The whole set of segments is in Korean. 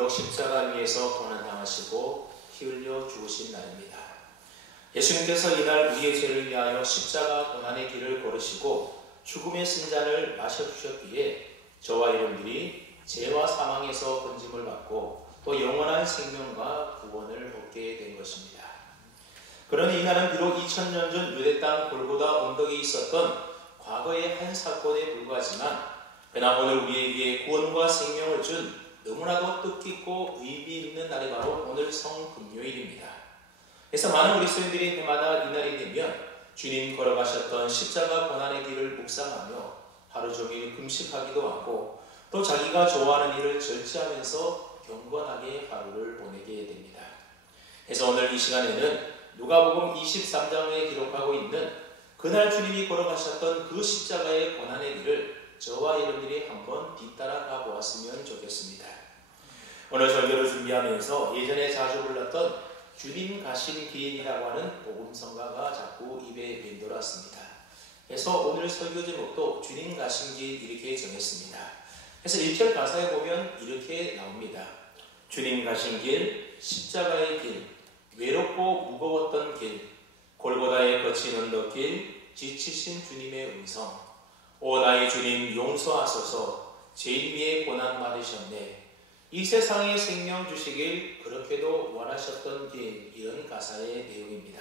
비록 십자가 위에서 고난당하시고 피 흘려 죽으신 날입니다. 예수님께서 이날 우리의 죄를 위하여 십자가 고난의 길을 걸으시고 죽음의 승잔을 마셔주셨기에 저와 여러분들이 죄와 사망에서 건짐을 받고 또 영원한 생명과 구원을 얻게 된 것입니다. 그러니 이날은 비록 2000년 전 유대 땅 골고다 언덕에 있었던 과거의 한 사건에 불과하지만 그러나 오늘 우리에게 구원과 생명을 준 너무나도 뜻깊고 의미 있는 날이 바로 오늘 성금요일입니다. 그래서 많은 그리스도인들이 해마다 이날이 되면 주님 걸어가셨던 십자가 고난의 길을 묵상하며 하루 종일 금식하기도 하고 또 자기가 좋아하는 일을 절제하면서 경건하게 하루를 보내게 됩니다. 그래서 오늘 이 시간에는 누가복음 23장에 기록하고 있는 그날 주님이 걸어가셨던 그 십자가의 고난의 길을 저와 여러분들이 한번 뒤따라가 보았으면 좋겠습니다. 오늘 설교를 준비하면서 예전에 자주 불렀던 주님 가신 길이라고 하는 복음성가가 자꾸 입에 맴돌았습니다. 그래서 오늘 설교 제목도 주님 가신 길 이렇게 정했습니다. 그래서 1절 가사에 보면 이렇게 나옵니다. 주님 가신 길, 십자가의 길, 외롭고 무거웠던 길, 골고다에 거친 언덕길, 지치신 주님의 음성. 오 나의 주님 용서하소서, 죄인 위에 고난 받으셨네. 이 세상에 생명 주시길 그렇게도 원하셨던 길, 이런 가사의 내용입니다.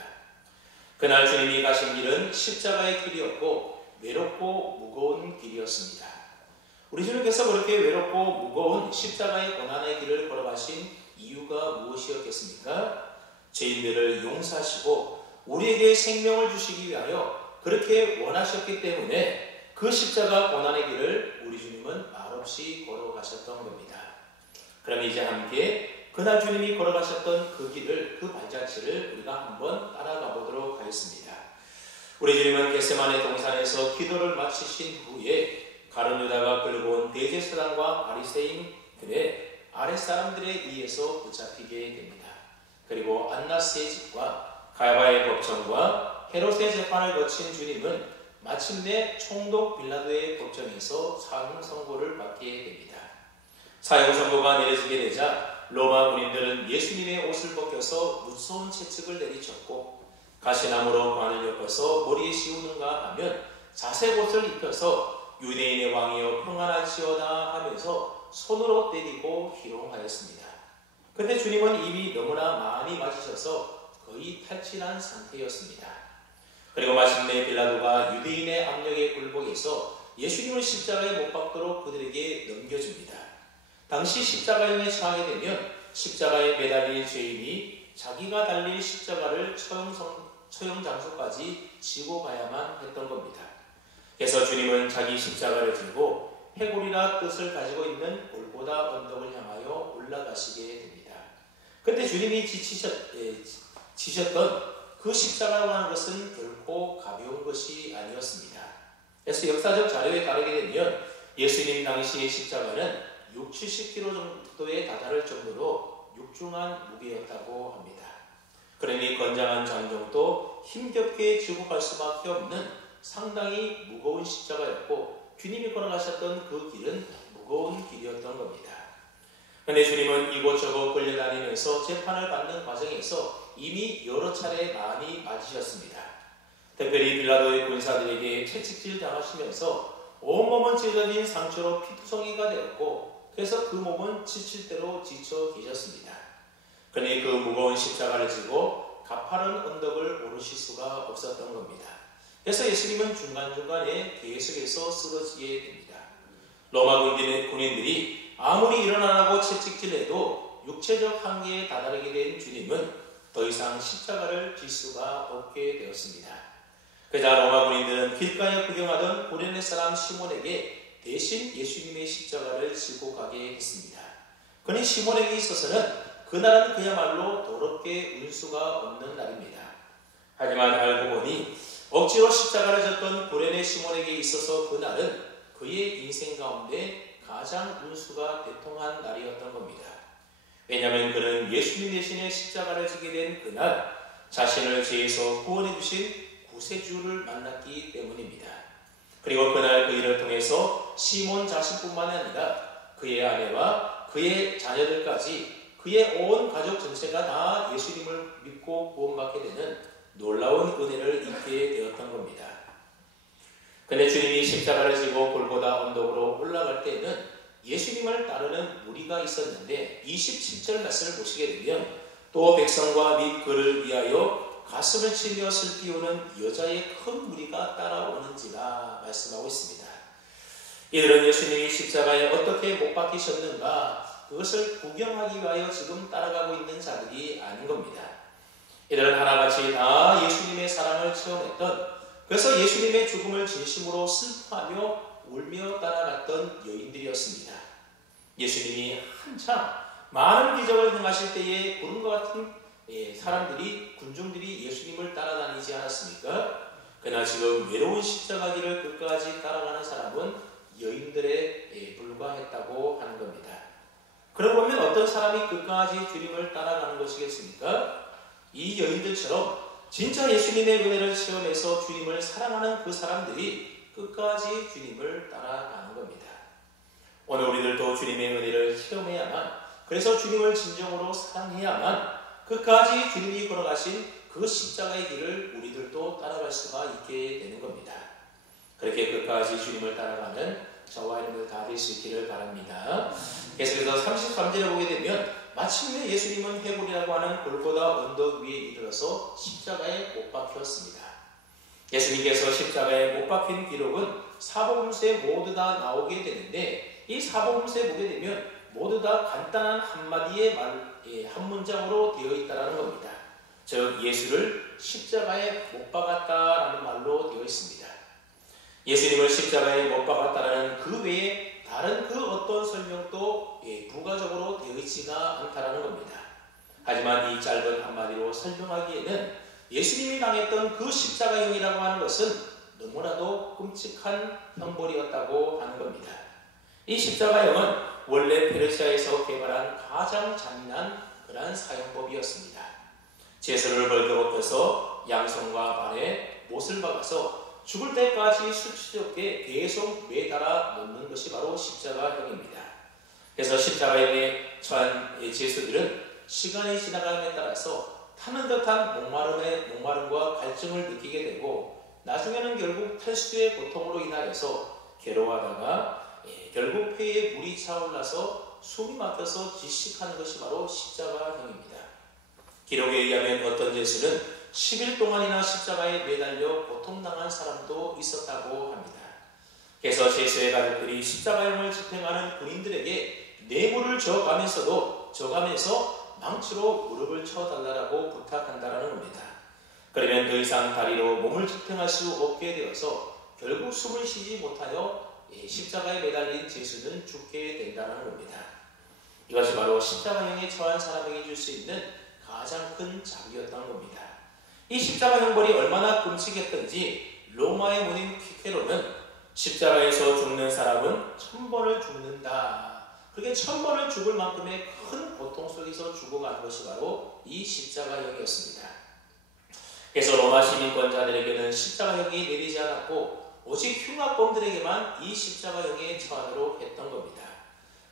그날 주님이 가신 길은 십자가의 길이었고 외롭고 무거운 길이었습니다. 우리 주님께서 그렇게 외롭고 무거운 십자가의 고난의 길을 걸어가신 이유가 무엇이었겠습니까? 죄인들을 용서하시고 우리에게 생명을 주시기 위하여 그렇게 원하셨기 때문에 그 십자가 고난의 길을 우리 주님은 말없이 걸어가셨던 겁니다. 그럼 이제 함께 그날 주님이 걸어가셨던 그 길을, 그 발자취를 우리가 한번 따라가 보도록 하겠습니다. 우리 주님은 겟세마네 동산에서 기도를 마치신 후에 가룟 유다가 끌고 온 대제사장과 바리새인들의 아랫사람들에 의해서 붙잡히게 됩니다. 그리고 안나스의 집과 가야바의 법정과 헤롯의 재판을 거친 주님은 마침내 총독 빌라도의 법정에서 사형 선고를 받게 됩니다. 사형 선고가 내려지게 되자 로마 군인들은 예수님의 옷을 벗겨서 무서운 채찍을 내리쳤고 가시나무로 관을 엮어서 머리에 씌우는가 하면 자색 옷을 입혀서 유대인의 왕이여 평안할지어다 하면서 손으로 때리고 희롱하였습니다. 그런데 주님은 이미 너무나 많이 맞으셔서 거의 탈진한 상태였습니다. 그리고 마침내 빌라도가 유대인의 압력에 굴복해서 예수님을 십자가에 못 박도록 그들에게 넘겨줍니다. 당시 십자가형에 처하게 되면 십자가에 매달릴 죄인이 자기가 달릴 십자가를 처형 장소까지 지고 가야만 했던 겁니다. 그래서 주님은 자기 십자가를 들고 해골이라 뜻을 가지고 있는 골고다 언덕을 향하여 올라가시게 됩니다. 그런데 주님이 지셨던 그 정십자가라고 하는 것은 결코 가벼운 것이 아니었습니다. 그래서 역사적 자료에 따르게 되면 예수님 당시의 십자가는 60-70kg 정도에 다다를 정도로 육중한 무게였다고 합니다. 그러니 건장한 장정도 힘겹게 지고 갈 수밖에 없는 상당히 무거운 십자가였고 주님이 걸어가셨던 그 길은 무거운 길이었던 겁니다. 그런데 주님은 이곳저곳 끌려다니면서 재판을 받는 과정에서 이미 여러 차례 많이 맞으셨습니다. 특별히 빌라도의 군사들에게 채찍질 당하시면서 온몸은 찢어진 상처로 피투성이가 되었고 그래서 그 몸은 지칠 대로 지쳐 계셨습니다. 그러니 그 무거운 십자가를 지고 가파른 언덕을 오르실 수가 없었던 겁니다. 그래서 예수님은 중간중간에 계속해서 쓰러지게 됩니다. 로마 군인들이 아무리 일어나라고 채찍질해도 육체적 한계에 다다르게 된 주님은 더 이상 십자가를 질 수가 없게 되었습니다. 그러자 로마 군인들은 길가에 구경하던 고레네 사람 시몬에게 대신 예수님의 십자가를 지고 가게 했습니다. 그러니 시몬에게 있어서는 그날은 그야말로 더럽게 운수가 없는 날입니다. 하지만 알고 보니 억지로 십자가를 졌던 고레네 시몬에게 있어서 그날은 그의 인생 가운데 가장 운수가 대통한 날이었던 겁니다. 왜냐하면 그는 예수님 대신에 십자가를 지게 된 그날 자신을 죄에서 구원해 주신 구세주를 만났기 때문입니다. 그리고 그날 그 일을 통해서 시몬 자신뿐만 아니라 그의 아내와 그의 자녀들까지 그의 온 가족 전체가 다 예수님을 믿고 구원받게 되는 놀라운 은혜를 입게 되었던 겁니다. 근데 주님이 십자가를 지고 골고다 언덕으로 올라갈 때에는 예수님을 따르는 무리가 있었는데 27절 말씀을 보시게 되면 또 백성과 및 그를 위하여 가슴을 치며 슬피 우는 여자의 큰 무리가 따라오는지라 말씀하고 있습니다. 이들은 예수님이 십자가에 어떻게 못 박히셨는가 그것을 구경하기 위하여 지금 따라가고 있는 자들이 아닌 겁니다. 이들은 하나같이 다 예수님의 사랑을 체험했던, 그래서 예수님의 죽음을 진심으로 슬퍼하며 울며 따라갔던 여인들이었습니다. 예수님이 한참 많은 기적을 행하실 때에 구름과 같은 사람들이, 군중들이 예수님을 따라다니지 않았습니까? 그러나 지금 외로운 십자가 길을 끝까지 따라가는 사람은 여인들에 불과했다고 하는 겁니다. 그러고 보면 어떤 사람이 끝까지 주님을 따라가는 것이겠습니까? 이 여인들처럼 진짜 예수님의 은혜를 체험해서 주님을 사랑하는 그 사람들이 끝까지 주님을 따라가는 겁니다. 오늘 우리들도 주님의 은혜를 체험해야만, 그래서 주님을 진정으로 사랑해야만 끝까지 주님이 걸어가신 그 십자가의 길을 우리들도 따라갈 수가 있게 되는 겁니다. 그렇게 끝까지 주님을 따라가는 저와 여러분들 다 될 수 있기를 바랍니다. 계속해서 33절에 보게 되면 마침내 예수님은 해골이라고 하는 골고다 언덕 위에 이르러서 십자가에 못 박혔습니다. 예수님께서 십자가에 못 박힌 기록은 사복음서에 모두 다 나오게 되는데, 이 사복음서에 보게 되면 모두 다 간단한 한마디의 한 문장으로 되어 있다는 겁니다. 즉 예수를 십자가에 못 박았다라는 말로 되어 있습니다. 예수님을 십자가에 못 박았다라는 그 외에 다른 그 어떤 설명도 부가적으로 되어 있지가 않다라는 겁니다. 하지만 이 짧은 한마디로 설명하기에는 예수님이 당했던 그 십자가형이라고 하는 것은 너무나도 끔찍한 형벌이었다고 하는 겁니다. 이 십자가형은 원래 페르시아에서 개발한 가장 잔인한 그러한 사형법이었습니다. 제수를 벌거벗겨서 양손과 발에 못을 박아서 죽을 때까지 수치스럽게 계속 매달아 놓는 것이 바로 십자가형입니다. 그래서 십자가형에 처한 제수들은 시간이 지나감에 따라서 타는 듯한 목마름과 갈증을 느끼게 되고, 나중에는 결국 탈수의 고통으로 인하여서 괴로워하다가 결국 폐에 물이 차올라서 숨이 막혀서 질식하는 것이 바로 십자가형입니다. 기록에 의하면 어떤 제수는 10일 동안이나 십자가에 매달려 고통당한 사람도 있었다고 합니다. 그래서 제수의 가족들이 십자가형을 집행하는 군인들에게 뇌물을 저가면서 망치로 무릎을 쳐달라고 부탁한다는 겁니다. 그러면 더 이상 다리로 몸을 집행할 수 없게 되어서 결국 숨을 쉬지 못하여 십자가에 매달린 제수는 죽게 된다는 겁니다. 이것이 바로 십자가형에 처한 사람에게 줄 수 있는 가장 큰 자비였던 겁니다. 이 십자가 형벌이 얼마나 끔찍했던지 로마의 문인 퀴케로는 십자가에서 죽는 사람은 1000번을 죽는다. 그렇게 1000번을 죽을 만큼의 큰 고통 속에서 죽어가는 것이 바로 이 십자가형이었습니다. 그래서 로마 시민권자들에게는 십자가형이 내리지 않았고 오직 흉악범들에게만 이 십자가형에 처하도록 했던 겁니다.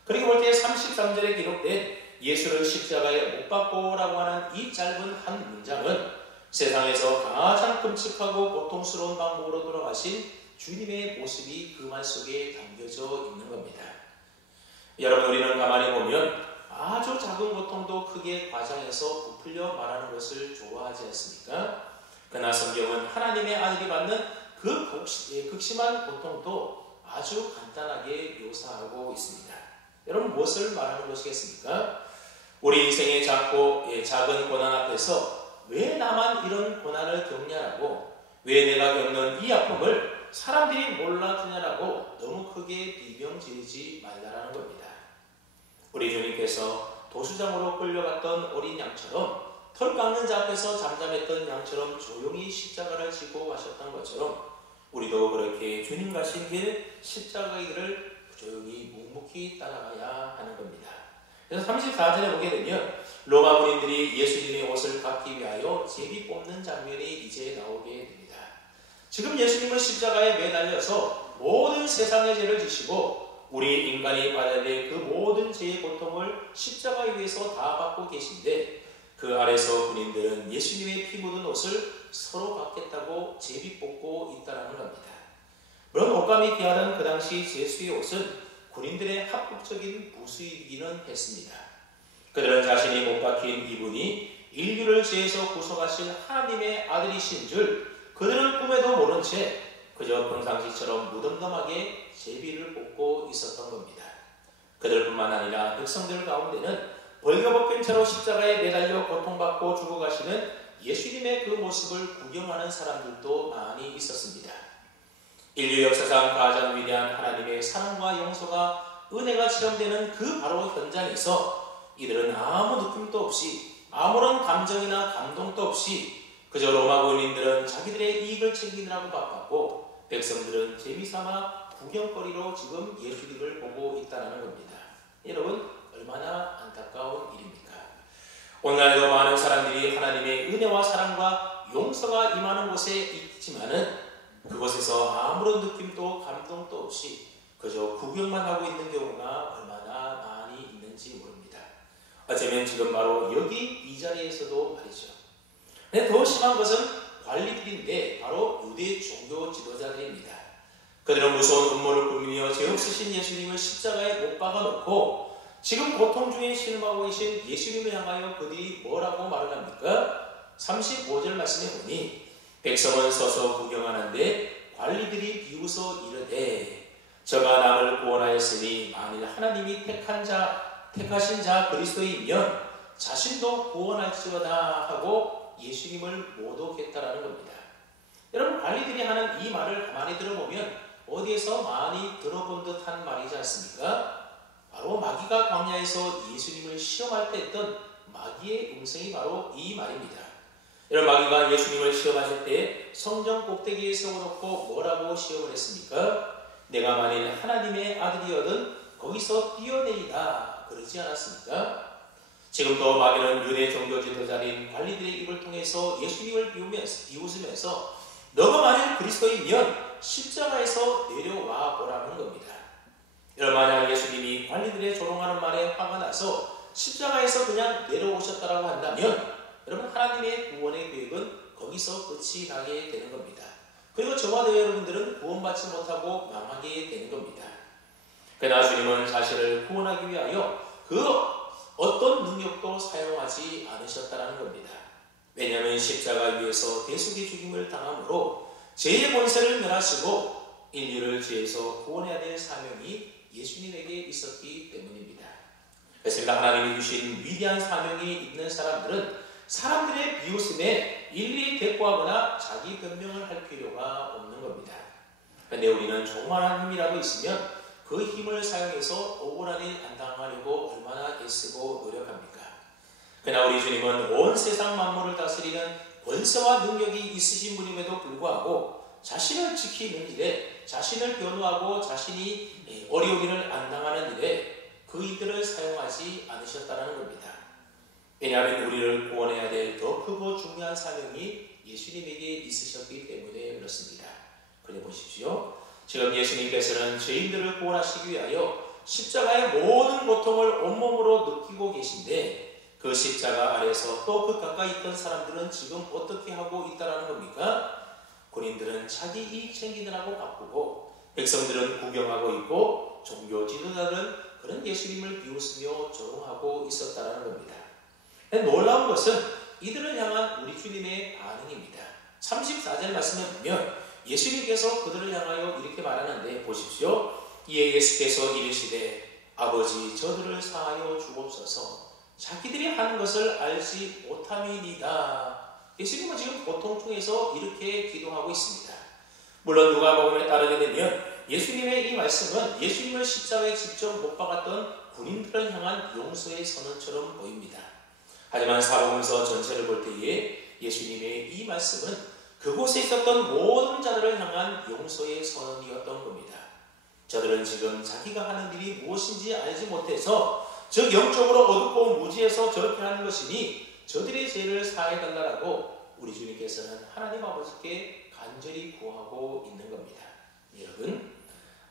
그렇게 볼 때 33절에 기록된 예수를 십자가에 못 박고라고 하는 이 짧은 한 문장은 세상에서 가장 끔찍하고 고통스러운 방법으로 돌아가신 주님의 모습이 그 말 속에 담겨져 있는 겁니다. 여러분, 우리는 가만히 보면 아주 작은 고통도 크게 과장해서 부풀려 말하는 것을 좋아하지 않습니까? 그러나 성경은 하나님의 아들이 받는 그 극심한 고통도 아주 간단하게 묘사하고 있습니다. 여러분, 무엇을 말하는 것이겠습니까? 우리 인생의 작은 고난 앞에서 왜 나만 이런 고난을 겪냐라고, 왜 내가 겪는 이 아픔을 사람들이 몰라주냐라고 너무 크게 비명지르지 말라라는 겁니다. 우리 주님께서 도수장으로 끌려갔던 어린 양처럼, 털 깎는 자 앞에서 잠잠했던 양처럼 조용히 십자가를 지고 가셨던 것처럼 우리도 그렇게 주님 가신 길 십자가의 길을 조용히 묵묵히 따라가야 하는 겁니다. 그래서 34절에 보게 되면 로마 군인들이 예수님의 옷을 깎기 위하여 제비 뽑는 장면이 이제 나오게 됩니다. 지금 예수님은 십자가에 매달려서 모든 세상의 죄를 지시고 우리 인간이 받아야 될 그 모든 죄의 고통을 십자가에 위해서 다 받고 계신데 그 아래서 군인들은 예수님의 피 묻은 옷을 서로 받겠다고 제비 뽑고 있다는 겁니다. 물론 옷감이 귀하던 그 당시 제수의 옷은 군인들의 합법적인 부수이기는 했습니다. 그들은 자신이 못 박힌 이분이 인류를 죄에서 구속하실 하나님의 아들이신 줄 그들은 꿈에도 모른 채 그저 평상시처럼 무덤덤하게 제비를 뽑고 있었던 겁니다. 그들뿐만 아니라 백성들 가운데는 벌거벗긴 채로 십자가에 매달려 고통받고 죽어가시는 예수님의 그 모습을 구경하는 사람들도 많이 있었습니다. 인류 역사상 가장 위대한 하나님의 사랑과 용서가 은혜가 체험되는 그 바로 현장에서 이들은 아무 느낌도 없이 아무런 감정이나 감동도 없이 그저 로마 군인들은 자기들의 이익을 챙기느라고 바빴고 백성들은 재미삼아 구경거리로 지금 예수님을 보고 있다는 겁니다. 여러분 얼마나 안타까운 일입니까? 오늘날에도 많은 사람들이 하나님의 은혜와 사랑과 용서가 임하는 곳에 있지만은 그곳에서 아무런 느낌도 감동도 없이 그저 구경만 하고 있는 경우가 얼마나 많이 있는지 모릅니다. 어쩌면 지금 바로 여기 이 자리에서도 말이죠. 근데 더 심한 것은 관리들인데 바로 유대 종교 지도자들입니다. 그들은 무서운 음모를 꾸미며 죄 없으신 예수님을 십자가에 못 박아놓고 지금 고통 중에 신음하고 계신 예수님을 향하여 그들이 뭐라고 말을 합니까? 35절 말씀에 보니 백성은 서서 구경하는데 관리들이 비웃어 이르되 저가 남을 구원하였으니 만일 하나님이 택하신 자 그리스도이면 자신도 구원할지어다 하고 예수님을 모독했다라는 겁니다. 여러분 관리들이 하는 이 말을 가만히 들어보면 어디에서 많이 들어본 듯한 말이지 않습니까? 바로 마귀가 광야에서 예수님을 시험할 때 했던 마귀의 음성이 바로 이 말입니다. 여러분 마귀가 예수님을 시험하실 때 성전 꼭대기에 세워놓고 뭐라고 시험을 했습니까? 내가 만일 하나님의 아들이어든 거기서 뛰어내리다 그러지 않았습니까? 지금도 마귀는 유대 종교 지도자인 관리들의 입을 통해서 예수님을 비웃으면서 너가 만일 그리스도이면 십자가에서 내려와 보라는 겁니다. 여러분 만약 예수님이 관리들의 조롱하는 말에 화가 나서 십자가에서 그냥 내려오셨다라고 한다면 여러분 하나님의 구원의 계획은 거기서 끝이 나게 되는 겁니다. 그리고 저와 여러분들은 구원받지 못하고 망하게 되는 겁니다. 그러나 주님은 자신을 구원하기 위하여 그 어떤 능력도 사용하지 않으셨다는 겁니다. 왜냐하면 십자가 위에서 대속의 죽임을 당함으로 죄의 권세를 멸하시고 인류를 죄에서 구원해야 될 사명이 예수님에게 있었기 때문입니다. 그래서 하나님이 주신 위대한 사명이 있는 사람들은 사람들의 비웃음에 일일이 대꾸하거나 자기 변명을 할 필요가 없는 겁니다. 그런데 우리는 조그만한 힘이라도 있으면 그 힘을 사용해서 억울한 일 안 당하려고 얼마나 애쓰고 노력합니까? 그러나 우리 주님은 온 세상 만물을 다스리는 권세와 능력이 있으신 분임에도 불구하고 자신을 지키는 일에 자신을 변호하고 자신이 어려운 일을 안 당하는 일에 그 이들을 사용하지 않으셨다는 겁니다. 왜냐하면 우리를 구원해야 될 더 크고 중요한 사명이 예수님에게 있으셨기 때문에 그렇습니다. 그래 보십시오. 지금 예수님께서는 죄인들을 구원하시기 위하여 십자가의 모든 고통을 온몸으로 느끼고 계신데 그 십자가 아래서 또 그 가까이 있던 사람들은 지금 어떻게 하고 있다는 겁니까? 군인들은 자기 이익 챙기느라고 바쁘고 백성들은 구경하고 있고 종교 지도자들은 그런 예수님을 비웃으며 조롱하고 있었다는 겁니다. 놀라운 것은 이들을 향한 우리 주님의 반응입니다. 34절 말씀을 보면 예수님께서 그들을 향하여 이렇게 말하는데 보십시오. 이에 예수께서 이르시되 아버지 저들을 사하여 주옵소서 자기들이 하는 것을 알지 못함이니이다. 예수님은 지금 고통 중에서 이렇게 기도하고 있습니다. 물론 누가복음에 따르게 되면 예수님의 이 말씀은 예수님을 십자가에 직접 못 박았던 군인들을 향한 용서의 선언처럼 보입니다. 하지만 사복음서 전체를 볼 때에 예수님의 이 말씀은 그곳에 있었던 모든 자들을 향한 용서의 선언이었던 겁니다. 저들은 지금 자기가 하는 일이 무엇인지 알지 못해서 즉 영적으로 어둡고 무지해서 저렇게 하는 것이니 저들의 죄를 사해달라고 우리 주님께서는 하나님 아버지께 간절히 구하고 있는 겁니다. 여러분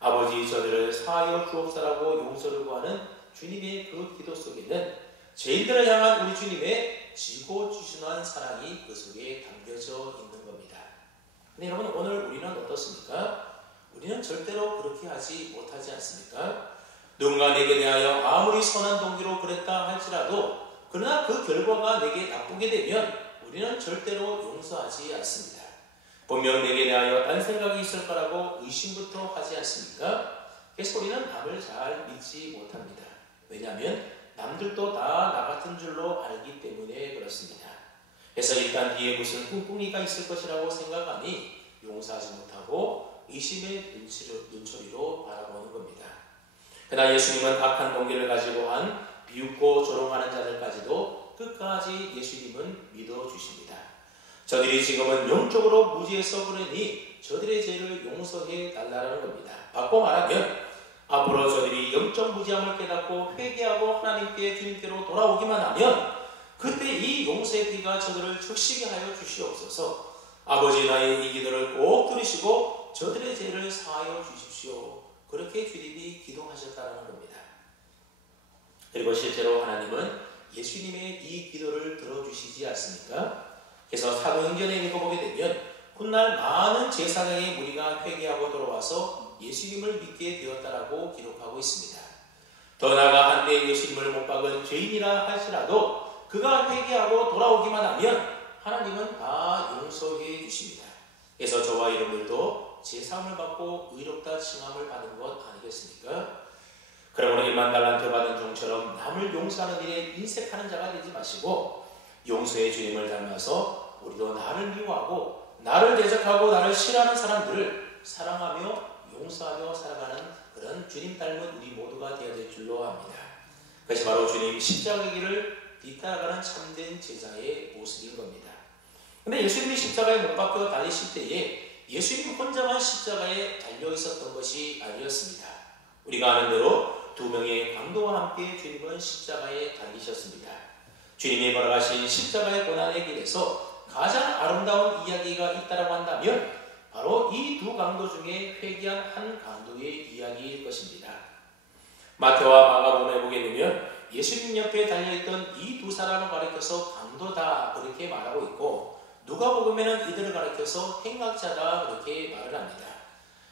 아버지 저들을 사하여 주옵소라고 용서를 구하는 주님의 그 기도 속에는 죄인들을 향한 우리 주님의 지고지순한 사랑이 그 속에 담겨져 있는 겁니다. 근데 여러분, 오늘 우리는 어떻습니까? 우리는 절대로 그렇게 하지 못하지 않습니까? 누군가 내게 대하여 아무리 선한 동기로 그랬다 할지라도 그러나 그 결과가 내게 나쁘게 되면 우리는 절대로 용서하지 않습니다. 분명 내게 대하여 딴 생각이 있을 거라고 의심부터 하지 않습니까? 그래서 우리는 남을 잘 믿지 못합니다. 왜냐하면 남들도 다 나 같은 줄로 알기 때문에 그렇습니다. 그래서 일단 뒤에 무슨 꿍꿍이가 있을 것이라고 생각하니 용서하지 못하고 의심의 눈초리로 바라보는 겁니다. 그러나 예수님은 악한 동기를 가지고 한 비웃고 조롱하는 자들까지도 끝까지 예수님은 믿어주십니다. 저들이 지금은 영적으로 무지해서 그러니 저들의 죄를 용서해 달라는 겁니다. 바꿔 말하면 앞으로 저들이 영적 무지함을 깨닫고 회개하고 하나님께 주님께로 돌아오기만 하면 그때 이 용서의 피가 저들을 적시게 하여 주시옵소서. 아버지 나의 이 기도를 꼭 들으시고 저들의 죄를 사하여 주십시오. 그렇게 주님이 기도하셨다는 겁니다. 그리고 실제로 하나님은 예수님의 이 기도를 들어주시지 않습니까? 그래서 사도행전에 읽어보게 되면 훗날 많은 제사장의 무리가 회개하고 돌아와서 예수님을 믿게 되었다라고 기록하고 있습니다. 더 나아가 한때 예수님을 못 박은 죄인이라 할지라도 그가 회개하고 돌아오기만 하면 하나님은 다 용서해 주십니다. 그래서 저와 여러분들도 제사함을 받고 의롭다 칭함을 받은 것 아니겠습니까? 그러므로 1만 달란트 받은 종처럼 남을 용서하는 일에 인색하는 자가 되지 마시고 용서의 주님을 닮아서 우리도 나를 미워하고 나를 대적하고 나를 싫어하는 사람들을 사랑하며 용서하며 살아가는 그런 주님 닮은 우리 모두가 되어야 될 줄로 압니다. 그것이 바로 주님 십자가의 길을 뒤따라가는 참된 제자의 모습인 겁니다. 그런데 예수님이 십자가에 못 박혀 달리실 때에 예수님 혼자만 십자가에 달려 있었던 것이 아니었습니다. 우리가 아는 대로 두 명의 강도와 함께 주님은 십자가에 달리셨습니다. 주님이 걸어가신 십자가의 고난의 길에서 가장 아름다운 이야기가 있다고 한다면 바로 이 두 강도 중에 회개한 한 강도의 이야기일 것입니다. 마태와 마가복음에 보게 되면 예수님 옆에 달려있던 이 두 사람을 가리켜서 강도다 그렇게 말하고 있고 누가복음에는 이들을 가리켜서 행악자다 그렇게 말을 합니다.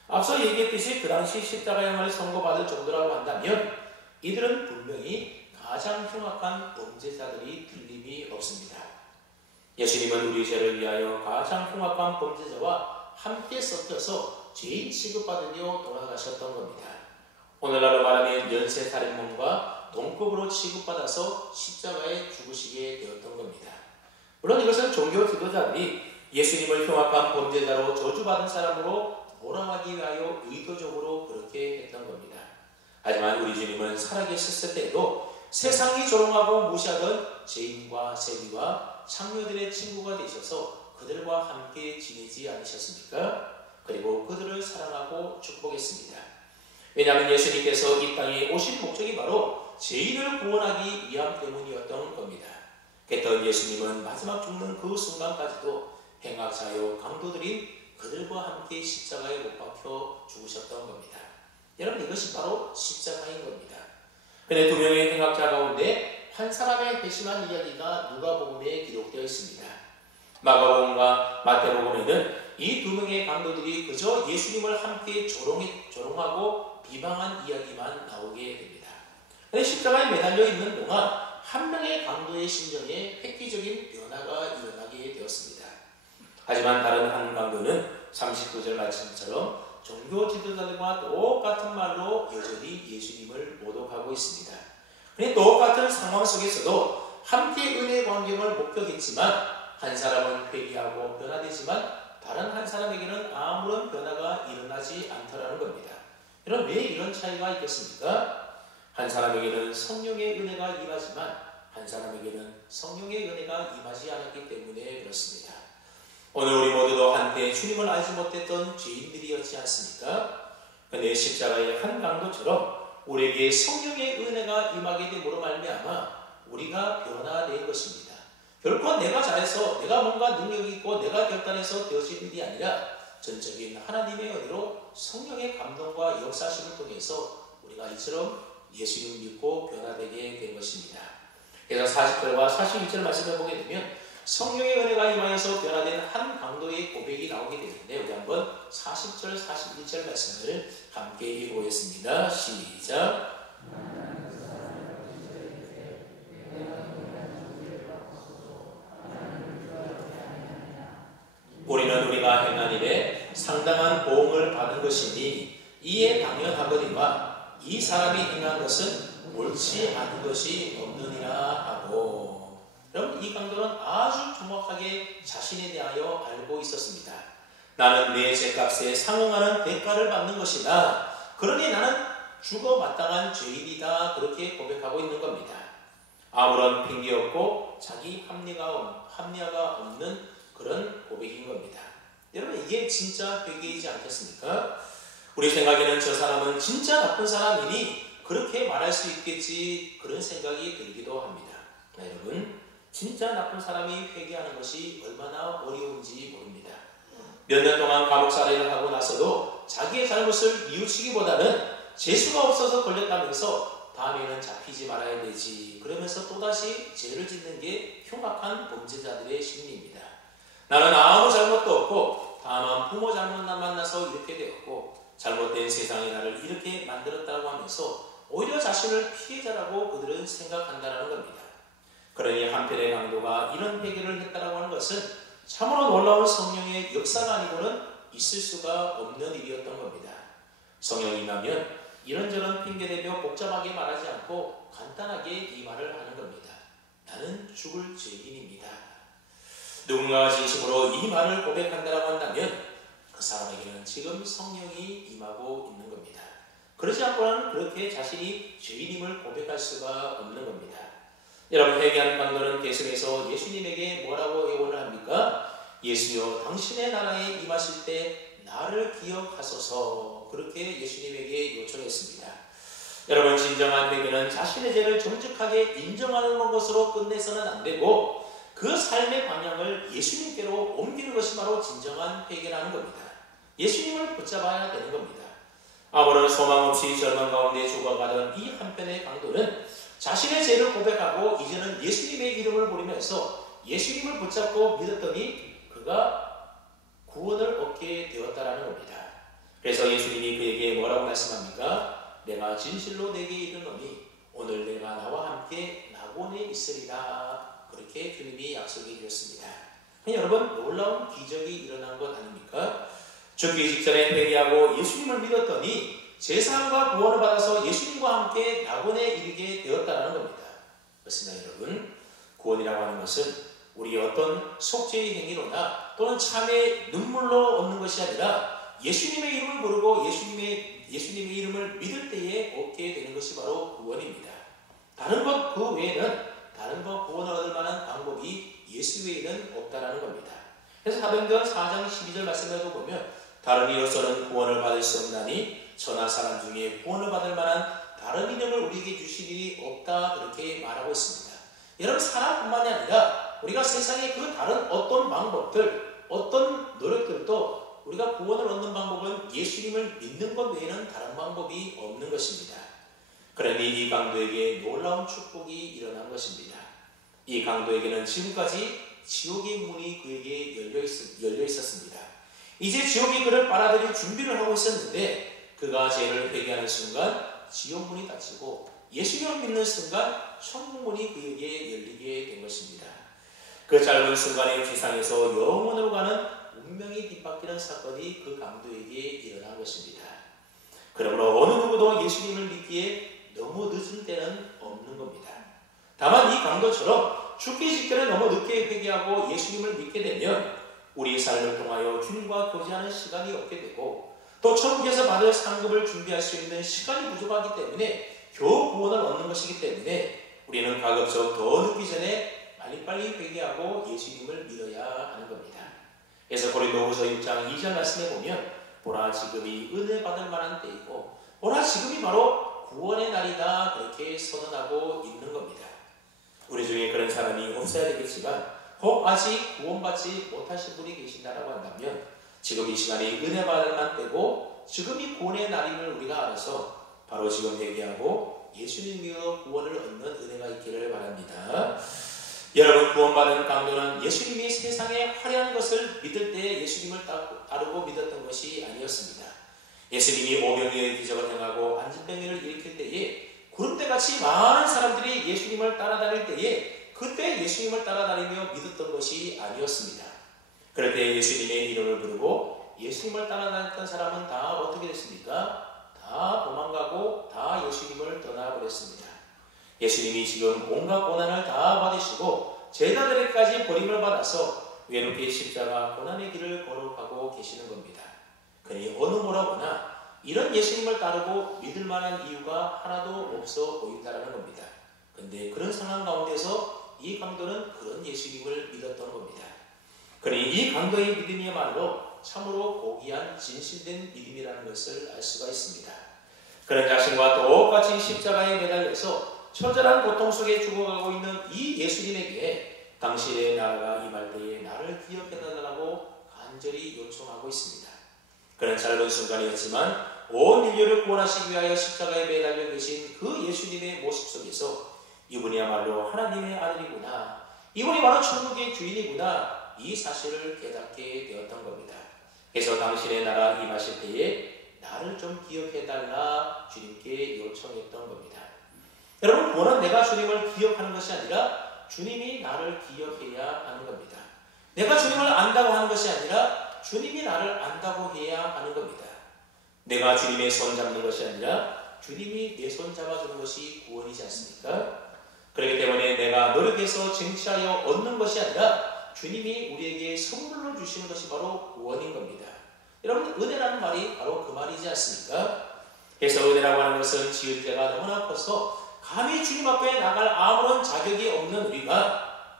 앞서 얘기했듯이 그 당시 십자가형을 선고받을 정도라고 한다면 이들은 분명히 가장 흉악한 범죄자들이 틀림이 없습니다. 예수님은 우리 죄를 위하여 가장 흉악한 범죄자와 함께 섞여서 죄인 취급받으려 돌아가셨던 겁니다. 오늘날로 말하면 연쇄살인범과 동급으로 취급받아서 십자가에 죽으시게 되었던 겁니다. 물론 이것은 종교 지도자들이 예수님을 흉악한 범죄자로 저주받은 사람으로 몰아가기 위하여 의도적으로 그렇게 했던 겁니다. 하지만 우리 주님은 살아계셨을 때에도 세상이 조롱하고 무시하던 죄인과 세리와 창녀들의 친구가 되셔서 그들과 함께 지내지 않으셨습니까? 그리고 그들을 사랑하고 축복했습니다. 왜냐하면 예수님께서 이 땅에 오신 목적이 바로 죄인을 구원하기 위함 때문이었던 겁니다. 그랬던 예수님은 마지막 죽는 그 순간까지도 행악자요 강도들인 그들과 함께 십자가에 못 박혀 죽으셨던 겁니다. 여러분 이것이 바로 십자가인 겁니다. 그런데 두 명의 행악자 가운데 한 사람의 회심한 이야기가 누가복음에 기록되어 있습니다. 마가복음과 마태복음에는 이 두 명의 강도들이 그저 예수님을 함께 조롱하고 비방한 이야기만 나오게 됩니다. 그런데 십자가에 매달려 있는 동안 한 명의 강도의 심정에 획기적인 변화가 일어나게 되었습니다. 하지만 다른 한 강도는 39절 말씀처럼 종교 지도자들과 똑같은 말로 여전히 예수님을 모독하고 있습니다. 그런데 똑같은 상황 속에서도 함께 은혜의 광경을 목격했지만 한 사람은 회개하고 변화되지만 다른 한 사람에게는 아무런 변화가 일어나지 않더라는 겁니다. 여러분 왜 이런 차이가 있겠습니까? 한 사람에게는 성령의 은혜가 임하지만 한 사람에게는 성령의 은혜가 임하지 않았기 때문에 그렇습니다. 오늘 우리 모두도 한때 주님을 알지 못했던 죄인들이었지 않습니까? 그런데 십자가의 한 강도처럼 우리에게 성령의 은혜가 임하게 됨으로 말미암아 우리가 변화된 것입니다. 결코 내가 잘해서 내가 뭔가 능력이 있고 내가 결단해서 되어진 일이 아니라 전적인 하나님의 은혜로 성령의 감동과 역사심을 통해서 우리가 이처럼 예수님을 믿고 변화되게 된 것입니다. 그래서 40절과 42절 말씀을 보게 되면 성령의 은혜가 임하여서 변화된 한 강도의 고백이 나오게 되는데, 우리 한번 40절, 41절 말씀을 함께 읽어보겠습니다. 시작. 우리는 우리가 행한 일에 상당한 보응을 받은 것이니 이에 당연하거니와 이 사람이 행한 것은 옳지 않은 것이 없느니라 하고. 여러분, 이 강도는 아주 정확하게 자신에 대하여 알고 있었습니다. 나는 내 죄값에 상응하는 대가를 받는 것이다. 그러니 나는 죽어 마땅한 죄인이다. 그렇게 고백하고 있는 겁니다. 아무런 핑계 없고 자기 합리화가 없는 그런 고백인 겁니다. 여러분, 이게 진짜 회개이지 않겠습니까? 우리 생각에는 저 사람은 진짜 나쁜 사람이니 그렇게 말할 수 있겠지, 그런 생각이 들기도 합니다. 여러분, 진짜 나쁜 사람이 회개하는 것이 얼마나 어려운지 모릅니다. 몇 년 동안 감옥살이를 하고 나서도 자기의 잘못을 뉘우치기보다는 재수가 없어서 걸렸다면서 다음에는 잡히지 말아야 되지, 그러면서 또다시 죄를 짓는 게 흉악한 범죄자들의 심리입니다. 나는 아무 잘못도 없고 다만 부모 잘못만 만나서 이렇게 되었고 잘못된 세상이 나를 이렇게 만들었다고 하면서 오히려 자신을 피해자라고 그들은 생각한다는 겁니다. 그러니 한편의 강도가 이런 회개를 했다고 하는 것은 참으로 놀라운 성령의 역사가 아니고는 있을 수가 없는 일이었던 겁니다. 성령이 임하면 이런저런 핑계대며 복잡하게 말하지 않고 간단하게 이 말을 하는 겁니다. 나는 죽을 죄인입니다. 누군가가 진심으로 이 말을 고백한다고 한다면 그 사람에게는 지금 성령이 임하고 있는 겁니다. 그러지 않고는 그렇게 자신이 죄인임을 고백할 수가 없는 겁니다. 여러분, 회개하는 강도는 계속해서 예수님에게 뭐라고 애원을 합니까? 예수여, 당신의 나라에 임하실 때 나를 기억하소서, 그렇게 예수님에게 요청했습니다. 여러분, 진정한 회개는 자신의 죄를 정직하게 인정하는 것으로 끝내서는 안 되고 그 삶의 방향을 예수님께로 옮기는 것이 바로 진정한 회개라는 겁니다. 예수님을 붙잡아야 되는 겁니다. 아무런 소망 없이 절망 가운데 죽어가던 이 한편의 강도는 자신의 죄를 고백하고 이제는 예수님의 이름을 부르면서 예수님을 붙잡고 믿었더니 그가 구원을 얻게 되었다라는 겁니다. 그래서 예수님이 그에게 뭐라고 말씀합니까? 내가 진실로 내게 이르노니 오늘 내가 나와 함께 낙원에 있으리라. 그렇게 주님이 약속해 주셨습니다. 여러분, 놀라운 기적이 일어난 것 아닙니까? 죽기 직전에 회개하고 예수님을 믿었더니 제사함과 구원을 받아서 예수님과 함께 낙원에 이르게 되었다는 겁니다. 그렇습니다. 여러분, 구원이라고 하는 것은 우리의 어떤 속죄의 행위로나 또는 참의 눈물로 얻는 것이 아니라 예수님의 이름을 부르고 예수님의 이름을 믿을 때에 얻게 되는 것이 바로 구원입니다. 다른 것 그 외에는 다른 것 구원을 얻을 만한 방법이 예수 외에는 없다라는 겁니다. 그래서 사도행전 4장 12절 말씀에도 보면 다른 이로서는 구원을 받을 수 없나니 천하 사람 중에 구원을 받을 만한 다른 이름을 우리에게 주실 일이 없다, 그렇게 말하고 있습니다. 여러분, 사람뿐만이 아니라 우리가 세상의 그 다른 어떤 방법들, 어떤 노력들도 우리가 구원을 얻는 방법은 예수님을 믿는 것 외에는 다른 방법이 없는 것입니다. 그러니 이 강도에게 놀라운 축복이 일어난 것입니다. 이 강도에게는 지금까지 지옥의 문이 그에게 열려 있었습니다. 이제 지옥이 그를 빨아들일 준비를 하고 있었는데 그가 죄를 회개하는 순간 지옥 문이 닫히고 예수님을 믿는 순간 천국 문이 그에게 열리게 된 것입니다. 그 짧은 순간에 세상에서 영원으로 가는 운명이 뒤바뀌는 사건이 그 강도에게 일어난 것입니다. 그러므로 어느 누구도 예수님을 믿기에 너무 늦은 때는 없는 겁니다. 다만 이 강도처럼 죽기 직전에 너무 늦게 회개하고 예수님을 믿게 되면 우리의 삶을 통하여 주님과 교제하는 시간이 없게 되고 또 천국에서 받을 상급을 준비할 수 있는 시간이 부족하기 때문에 겨우 구원을 얻는 것이기 때문에 우리는 가급적 더 늦기 전에 빨리빨리 회개하고 예수님을 믿어야 하는 겁니다. 그래서 고린도후서 6장 2절 말씀에 보면 보라, 지금이 은혜 받을 만한 때이고 보라, 지금이 바로 구원의 날이다, 그렇게 선언하고 있는 겁니다. 우리 중에 그런 사람이 없어야 되겠지만 혹 아직 구원받지 못하신 분이 계신다라고 한다면 지금 이 시간이 은혜 받을 만 때고 지금이 구원의 날임을 우리가 알아서 바로 지금 회개하고 예수님 믿어 구원을 얻는 은혜가 있기를 바랍니다. 여러분, 구원받은 강도는 예수님이 세상에 화려한 것을 믿을 때 예수님을 따르고 믿었던 것이 아니었습니다. 예수님이 오병이어의 기적을 행하고 안진병이를 일으킬 때에 구름대같이 많은 사람들이 예수님을 따라다닐 때에 그때 예수님을 따라다니며 믿었던 것이 아니었습니다. 그럴 때 예수님의 이름을 부르고 예수님을 따라다녔던 사람은 다 어떻게 됐습니까? 다 도망가고 다 예수님을 떠나버렸습니다. 예수님이 지금 온갖 고난을 다 받으시고 제자들에게까지 버림을 받아서 외롭게 십자가 고난의 길을 걸어가고 계시는 겁니다. 그러니 어느 뭐라거나 이런 예수님을 따르고 믿을 만한 이유가 하나도 없어 보인다는 겁니다. 그런데 그런 상황 가운데서 이 강도는 그런 예수님을 믿었던 겁니다. 그러니 이 강도의 믿음이야말로 참으로 고귀한 진실된 믿음이라는 것을 알 수가 있습니다. 그런 자신과 똑같이 십자가에 매달려서 처절한 고통 속에 죽어가고 있는 이 예수님에게 당신의 나라가 임할 때에 나를 기억해달라고 간절히 요청하고 있습니다. 그런 짧은 순간이었지만 온 인류를 구원하시기 위하여 십자가에 매달려 계신 그 예수님의 모습 속에서 이분이야말로 하나님의 아들이구나, 이분이 바로 천국의 주인이구나, 이 사실을 깨닫게 되었던 겁니다. 그래서 당신의 나라 임하실 때에 나를 좀 기억해달라 주님께 요청했던 겁니다. 여러분, 구원은 내가 주님을 기억하는 것이 아니라 주님이 나를 기억해야 하는 겁니다. 내가 주님을 안다고 하는 것이 아니라 주님이 나를 안다고 해야 하는 겁니다. 내가 주님의 손 잡는 것이 아니라 주님이 내 손 잡아주는 것이 구원이지 않습니까? 그렇기 때문에 내가 노력해서 쟁취하여 얻는 것이 아니라 주님이 우리에게 선물로 주시는 것이 바로 구원인 겁니다. 여러분, 은혜라는 말이 바로 그 말이지 않습니까? 그래서 은혜라고 하는 것은 지을 죄가 너무나 커서 감히 주님 앞에 나갈 아무런 자격이 없는 우리가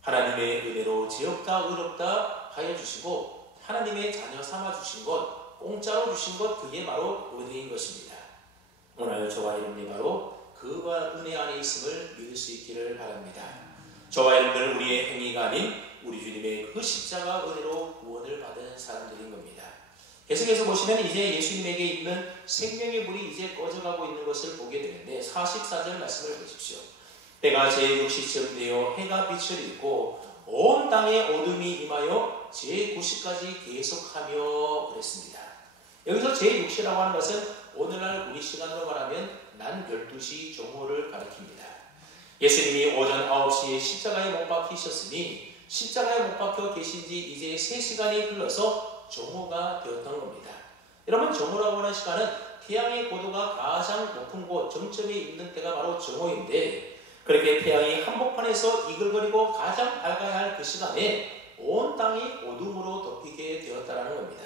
하나님의 은혜로 죄 없다 의롭다 하여 주시고 하나님의 자녀 삼아 주신 것, 공짜로 주신 것, 그게 바로 은혜인 것입니다. 오늘 저와 여러분이 바로 그 은혜 안에 있음을 믿을 수 있기를 바랍니다. 저와 여러분들은 우리의 행위가 아닌 우리 주님의 그 십자가 은혜로 구원을 받은 사람들인 겁니다. 계속해서 보시면 이제 예수님에게 있는 생명의 불이 이제 꺼져가고 있는 것을 보게 되는데 44절 말씀을 보십시오. 때가 제6시쯤 되어 해가 빛을 잃고 온 땅에 어둠이 임하여 제9시까지 계속하며 그랬습니다. 여기서 제6시라고 하는 것은 오늘날 우리 시간으로 말하면 난 12시 정오를 가리킵니다. 예수님이 오전 9시에 십자가에 못 박히셨으니 십자가에 못 박혀 계신 지 이제 3시간이 흘러서 정오가 되었던 겁니다. 여러분, 정오라고 하는 시간은 태양의 고도가 가장 높은 곳, 정점에 있는 때가 바로 정오인데 그렇게 태양이 한복판에서 이글거리고 가장 밝아야 할 그 시간에 온 땅이 어둠으로 덮이게 되었다는 겁니다.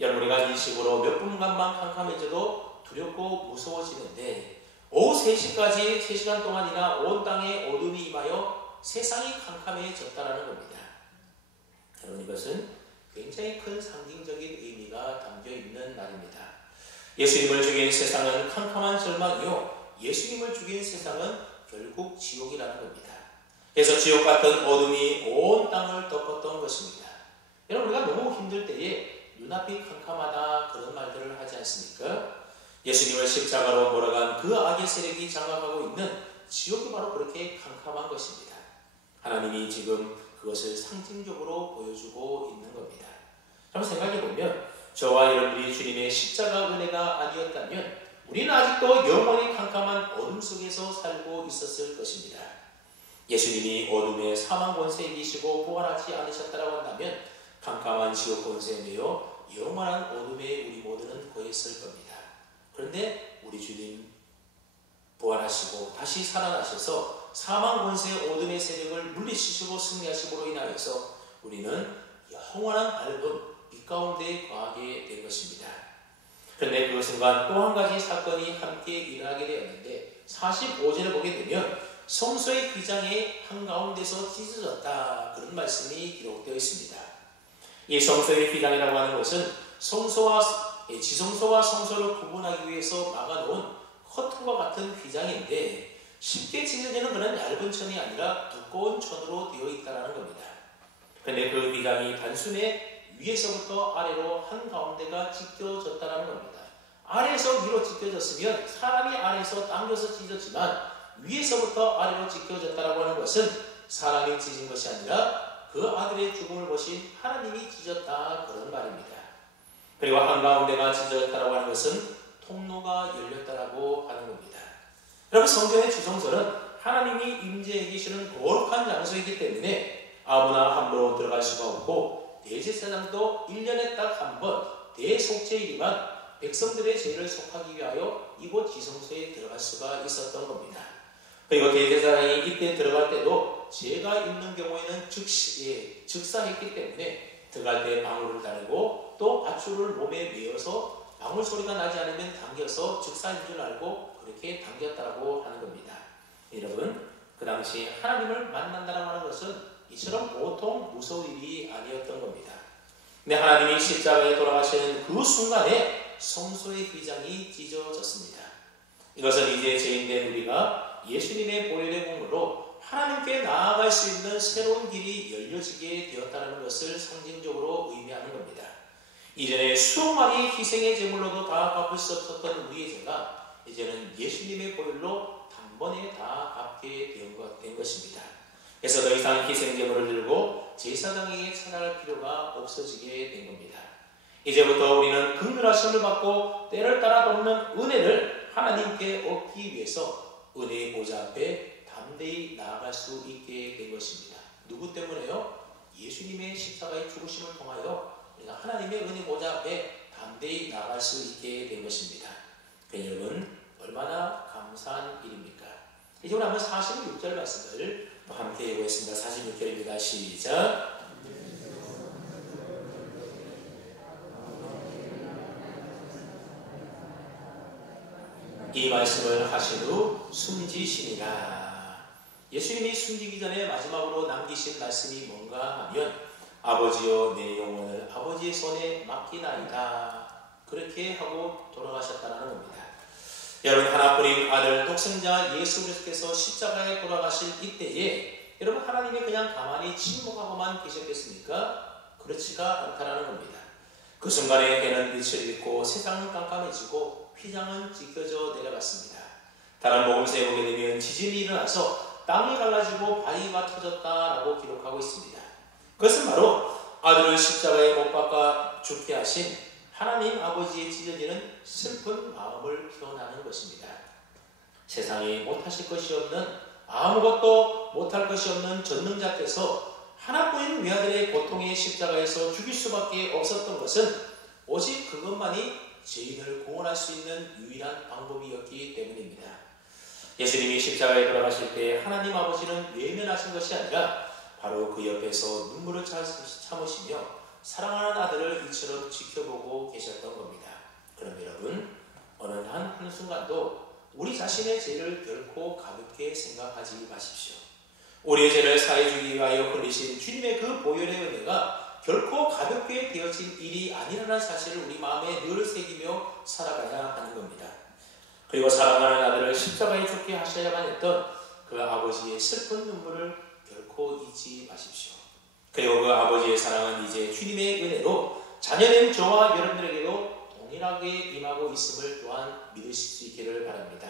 여러분, 우리가 일식으로 몇 분간만 캄캄해져도 두렵고 무서워지는데 오후 3시까지 3시간 동안이나 온 땅에 어둠이 임하여 세상이 캄캄해졌다는 겁니다. 여러분, 이것은 굉장히 큰 상징적인 의미가 담겨있는 날입니다. 예수님을 죽인 세상은 캄캄한 절망이요, 예수님을 죽인 세상은 결국 지옥이라는 겁니다. 그래서 지옥 같은 어둠이 온 땅을 덮었던 것입니다. 여러분, 우리가 너무 힘들 때에 눈앞이 캄캄하다 그런 말들을 하지 않습니까? 예수님을 십자가로 몰아간 그 악의 세력이 장악하고 있는 지옥이 바로 그렇게 캄캄한 것입니다. 하나님이 지금 그것을 상징적으로 보여주고 있는 겁니다. 한번 생각해보면 저와 여러분이 주님의 십자가 은혜가 아니었다면 우리는 아직도 영원히 캄캄한 어둠 속에서 살고 있었을 것입니다. 예수님이 어둠의 사망 권세에 계시고 부활하지 않으셨다고 한다면 캄캄한 지옥 권세에 매여 영원한 어둠에 우리 모두는 거했을 겁니다. 그런데 우리 주님 부활하시고 다시 살아나셔서 사망 권세 어둠의 세력을 물리치시고 승리하심으로 인하여서 우리는 영원한 밝은 빛 가운데 거하게 된 것입니다. 그런데 그 순간 또 한 가지 사건이 함께 일어나게 되었는데 45절을 보게 되면 성소의 휘장이 한가운데서 찢어졌다 그런 말씀이 기록되어 있습니다. 이 성소의 휘장이라고 하는 것은 지성소와 성소를 구분하기 위해서 막아놓은 커튼과 같은 휘장인데 쉽게 찢어지는 그런 얇은 천이 아니라 두꺼운 천으로 되어 있다는 겁니다. 그런데 그 휘장이 단순히 위에서부터 아래로 한가운데가 찢겨졌다는 겁니다. 아래에서 위로 찢겨졌으면 사람이 아래에서 당겨서 찢어지만 위에서부터 아래로 찢겨졌다고 하는 것은 사람이 찢은 것이 아니라 그 아들의 죽음을 보신 하나님이 찢었다, 그런 말입니다. 그리고 한가운데가 찢어졌다고 하는 것은 통로가 열렸다라고 하는 겁니다. 여러분, 성경의 주성서는 하나님이 임재해 계시는 거룩한 장소이기 때문에 아무나 함부로 들어갈 수가 없고, 대제사장도 1년에 딱 한 번 대속죄일이만 백성들의 죄를 속하기 위하여 이곳 지성소에 들어갈 수가 있었던 겁니다. 그리고 대제사장이 이때 들어갈 때도 죄가 있는 경우에는 즉사했기 때문에 들어갈 때 방울을 달고 또 밧줄을 몸에 메어서 방울 소리가 나지 않으면 당겨서 즉사인 줄 알고 그렇게 당겼다고 하는 겁니다. 여러분, 그 당시 하나님을 만난다고 하는 것은 이처럼 보통 무서운 일이 아니었던 겁니다. 근데 하나님이 십자가에 돌아가시는 그 순간에 성소의 휘장이 찢어졌습니다. 이것은 이제 죄인된 우리가 예수님의 보혈의 공로로 하나님께 나아갈 수 있는 새로운 길이 열려지게 되었다는 것을 상징적으로 의미하는 겁니다. 이전에 수많이 희생의 제물로도 다 갚을 수 없었던 우리의 죄가 이제는 예수님의 보혈로 단번에 다 갚게 된 것입니다. 그래서 더 이상 희생 제물을 들고 제사장에게 찾아갈 필요가 없어지게 된 겁니다. 이제부터 우리는 긍휼하심을 받고 때를 따라 돕는 은혜를 하나님께 얻기 위해서 은혜의 보좌 앞에 담대히 나아갈 수 있게 된 것입니다. 누구 때문에요? 예수님의 십자가의 죽으심을 통하여 우리가 하나님의 은혜 보좌 앞에 담대히 나아갈 수 있게 된 것입니다. 여러분, 얼마나 감사한 일입니까? 이제 우리 한번 46절 말씀을 함께 읽겠습니다. 46절입니다. 시작. 이 말씀을 하신 후 숨지시니라. 예수님이 숨지기 전에 마지막으로 남기신 말씀이 뭔가 하면 아버지여 내 영혼을 아버지의 손에 맡기나이다, 그렇게 하고 돌아가셨다는 겁니다. 여러분, 하나뿐인 아들 독생자 예수 그리스도께서 십자가에 돌아가실 이때에 여러분, 하나님이 그냥 가만히 침묵하고만 계셨겠습니까? 그렇지가 않다는 겁니다. 그 순간에 해는 빛을 잃고 세상은 깜깜해지고 휘장은 찢겨져 내려갔습니다. 다른 복음서에 보게 되면 지진이 일어나서 땅이 갈라지고 바위가 터졌다라고 기록하고 있습니다. 그것은 바로 아들을 십자가에 못 박아 죽게 하신 하나님 아버지의 찢어지는 슬픈 마음을 표현하는 것입니다. 세상이 못하실 것이 없는, 아무것도 못할 것이 없는 전능자께서 하나뿐인 외아들의 고통의 십자가에서 죽일 수밖에 없었던 것은 오직 그것만이 죄인을 구원할 수 있는 유일한 방법이었기 때문입니다. 예수님이 십자가에 돌아가실 때 하나님 아버지는 외면하신 것이 아니라 바로 그 옆에서 눈물을 참으시며 사랑하는 아들을 이처럼 지켜보고 계셨던 겁니다. 그럼 여러분, 어느 한순간도 우리 자신의 죄를 결코 가볍게 생각하지 마십시오. 우리의 죄를 사해주기 위하여 흘리신 주님의 그 보혈의 은혜가 결코 가볍게 되어진 일이 아니라는 사실을 우리 마음에 늘 새기며 살아가야 하는 겁니다. 그리고 사랑하는 아들을 십자가에 죽게 하셔야만 했던 그 아버지의 슬픈 눈물을 결코 잊지 마십시오. 그리고 그 아버지의 사랑은 이제 주님의 은혜로 자녀된 저와 여러분들에게도 동일하게 임하고 있음을 또한 믿으실 수 있기를 바랍니다.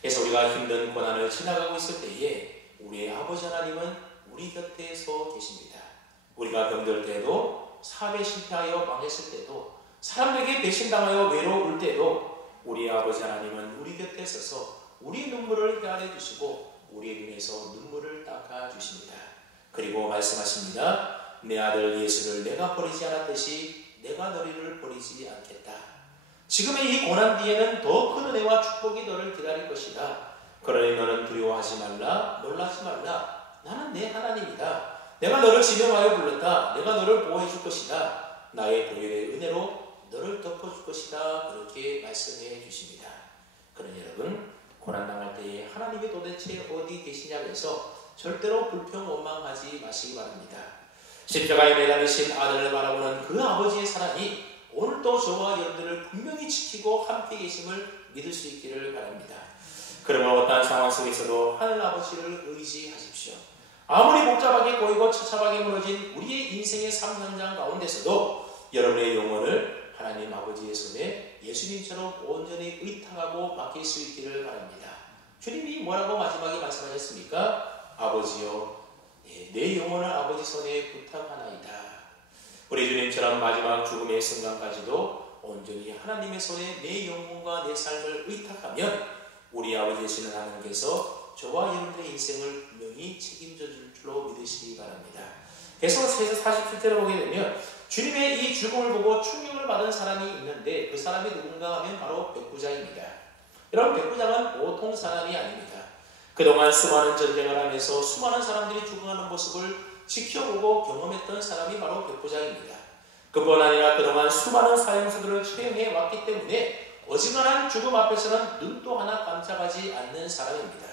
그래서 우리가 힘든 고난을 지나가고 있을 때에 우리의 아버지 하나님은 우리 곁에 서 계십니다. 우리가 병들 때도, 사업에 실패하여 망했을 때도, 사람에게 배신당하여 외로울 때도 우리의 아버지 하나님은 우리 곁에 서서 우리 눈물을 헤아려 주시고 우리의 눈에서 눈물을 닦아 주십니다. 그리고 말씀하십니다. 내 아들 예수를 내가 버리지 않았듯이 내가 너희를 버리지 않겠다. 지금의 이 고난 뒤에는 더 큰 은혜와 축복이 너를 기다릴 것이다. 그러니 너는 두려워하지 말라, 놀라지 말라. 나는 내 하나님이다. 내가 너를 지명하여 불렀다. 내가 너를 보호해 줄 것이다. 나의 보혈의 은혜로 너를 덮어줄 것이다. 그렇게 말씀해 주십니다. 그러니 여러분, 고난당할 때에 하나님이 도대체 어디 계시냐면서 절대로 불평 원망하지 마시기 바랍니다. 십자가에 매달리신 아들을 바라보는 그 아버지의 사랑이 오늘도 저와 여러분들을 분명히 지키고 함께 계심을 믿을 수 있기를 바랍니다. 그러므로 어떠한 상황 속에서도 하늘 아버지를 의지하십시오. 아무리 복잡하게 꼬이고 처참하게 무너진 우리의 인생의 삶 현장 가운데서도 여러분의 영혼을 하나님 아버지의 손에 예수님처럼 온전히 의탁하고 맡길 수 있기를 바랍니다. 주님이 뭐라고 마지막에 말씀하셨습니까? 아버지여, 내 영혼을 아버지 손에 부탁하나이다. 우리 주님처럼 마지막 죽음의 순간까지도 온전히 하나님의 손에 내 영혼과 내 삶을 의탁하면 우리 아버지 되시는 하나님께서 저와 여러분의 인생을 분명히 책임져 줄 줄로 믿으시기 바랍니다. 계속해서 47절을 보게 되면 주님의 이 죽음을 보고 충격을 받은 사람이 있는데 그 사람이 누군가 하면 바로 백부장입니다. 여러분, 백부장은 보통 사람이 아닙니다. 그동안 수많은 전쟁을 하면서 수많은 사람들이 죽어가는 모습을 지켜보고 경험했던 사람이 바로 백부장입니다. 그뿐 아니라 그동안 수많은 사형수들을 처형해 왔기 때문에 어지간한 죽음 앞에서는 눈도 하나 깜짝하지 않는 사람입니다.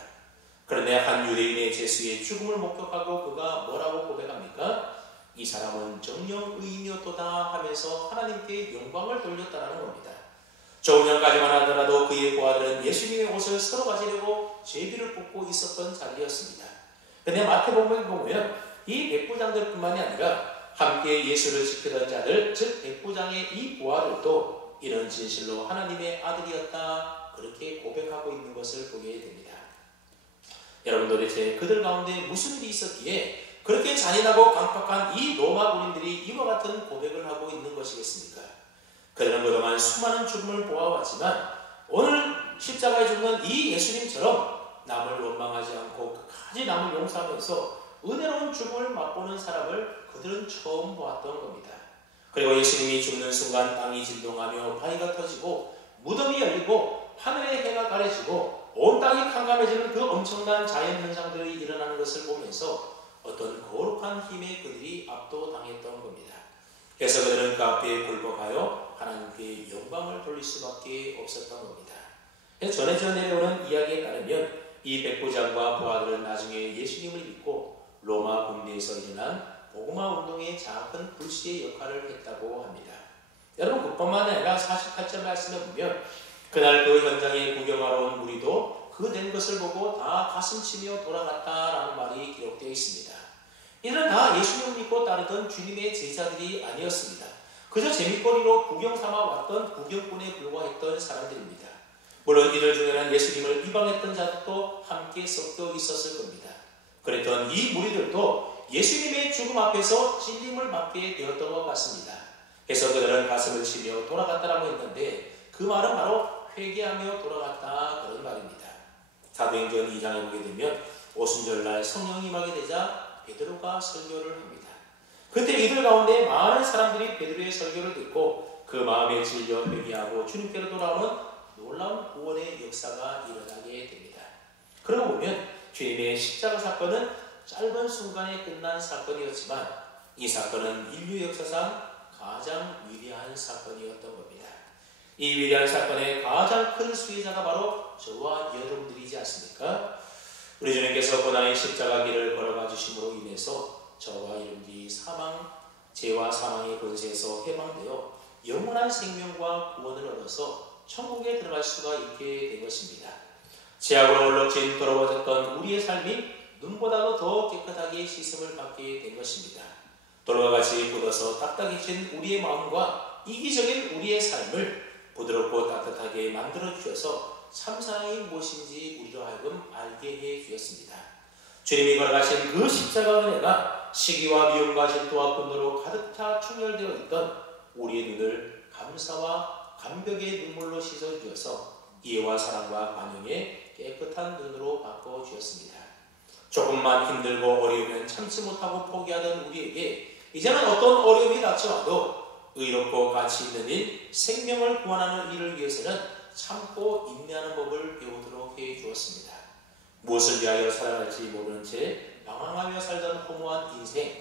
그런데 한 유대인의 제수의 죽음을 목격하고 그가 뭐라고 고백합니까? 이 사람은 정령 의인이었도다 하면서 하나님께 영광을 돌렸다는 겁니다. 조금 전까지만 하더라도 그의 부하들은 예수님의 옷을 서로 가지려고 제비를 뽑고 있었던 자리였습니다. 그런데 마태복음에 보면 이 백부장들뿐만이 아니라 함께 예수를 지키던 자들, 즉 백부장의 이 부하들도 이런 진실로 하나님의 아들이었다, 그렇게 고백하고 있는 것을 보게 됩니다. 여러분, 도대체 그들 가운데 무슨 일이 있었기에 그렇게 잔인하고 강팍한 이 로마 군인들이 이와 같은 고백을 하고 있는 것이겠습니까? 그들은 그동안 수많은 죽음을 보아왔지만 오늘 십자가에 죽는 이 예수님처럼 남을 원망하지 않고 끝까지 남을 용서하면서 은혜로운 죽음을 맛보는 사람을 그들은 처음 보았던 겁니다. 그리고 예수님이 죽는 순간 땅이 진동하며 바위가 터지고 무덤이 열리고 하늘의 해가 가려지고 온 땅이 캄캄해지는 그 엄청난 자연 현상들이 일어나는 것을 보면서 어떤 거룩한 힘에 그들이 압도당했던 겁니다. 그래서 그들은 그 앞에 굴복하여 하나님께 영광을 돌릴 수밖에 없었던 겁니다. 전해져 내려오는 이야기에 따르면 이 백부장과 부하들은 나중에 예수님을 믿고 로마 군대에서 일어난 복음화 운동의 작은 불씨의 역할을 했다고 합니다. 여러분, 그뿐만 아니라 48절 말씀에 보면 그날 그 현장에 구경하러 온 무리도 그 된 것을 보고 다 가슴치며 돌아갔다라는 말이 기록되어 있습니다. 이들은 다 예수님을 믿고 따르던 주님의 제자들이 아니었습니다. 그저 재미거리로 구경 삼아 왔던 구경꾼에 불과했던 사람들입니다. 물론 이들 중에는 예수님을 비방했던 자들도 함께 섞여 있었을 겁니다. 그랬던 이 무리들도 예수님의 죽음 앞에서 찔림을 받게 되었던 것 같습니다. 그래서 그들은 가슴을 치며 돌아갔다라고 했는데 그 말은 바로 회개하며 돌아갔다, 그런 말입니다. 사도행전 2장에 보게 되면 오순절날 성령이 임하게 되자 베드로가 설교를 합니다. 그때 이들 가운데 많은 사람들이 베드로의 설교를 듣고 그 마음에 질려 회개하고 주님께로 돌아오는 놀라운 구원의 역사가 일어나게 됩니다. 그러고 보면 주님의 십자가 사건은 짧은 순간에 끝난 사건이었지만 이 사건은 인류 역사상 가장 위대한 사건이었던 겁니다. 이 위대한 사건의 가장 큰 수혜자가 바로 저와 여러분들이지 않습니까? 우리 주님께서 고난의 십자가 길을 걸어가 주심으로 인해서 저와 여러분들이 죄와 사망의 권세에서 해방되어 영원한 생명과 구원을 얻어서 천국에 들어갈 수가 있게 된 것입니다. 죄악으로 얼룩진 더러워졌던 우리의 삶이 눈보다도 더 깨끗하게 씻음을 받게 된 것입니다. 돌과 같이 굳어서 딱딱해진 우리의 마음과 이기적인 우리의 삶을 부드럽고 따뜻하게 만들어 주셔서 참사랑이 무엇인지 우리로 하여금 알게 해 주셨습니다. 주님이 걸어가신 그 십자가 은혜가 시기와 미움과 질투와 분노로 가득 차 충혈되어 있던 우리의 눈을 감사와 감격의 눈물로 씻어 주셔서 이해와 사랑과 반응에 깨끗한 눈으로 바꿔 주셨습니다. 조금만 힘들고 어려우면 참지 못하고 포기하던 우리에게 이제는 어떤 어려움이 닥쳐와도 의롭고 가치 있는 일, 생명을 구원하는 일을 위해서는 참고 인내하는 법을 배우도록 해 주었습니다. 무엇을 위하여 살아갈지 모르는 채 방황하며 살던 허무한 인생,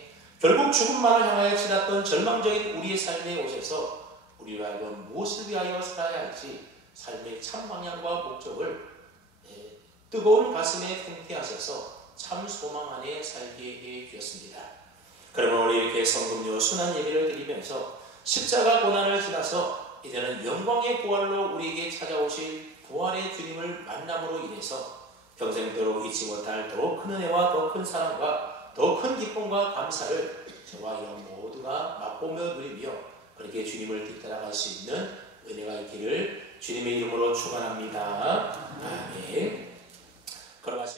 결국 죽음만을 향하여 치닫던 절망적인 우리의 삶에 오셔서 우리로 하여금 무엇을 위하여 살아야 할지 삶의 참 방향과 목적을 뜨거운 가슴에 품게하셔서 참 소망 안에 살게 해 주셨습니다. 그러면 우리 이렇게 성금요 순한 예배를 드리면서 십자가 고난을 지나서 이제는 영광의 부활로 우리에게 찾아오실 부활의 주님을 만남으로 인해서 평생도록 잊지 못할 더 큰 은혜와 더 큰 사랑과 더 큰 기쁨과 감사를 저와 여러분 모두가 맛보며 누리며 그렇게 주님을 뒤따라갈 수 있는 은혜가 있기를 주님의 이름으로 축원합니다. 아멘. 걸어가시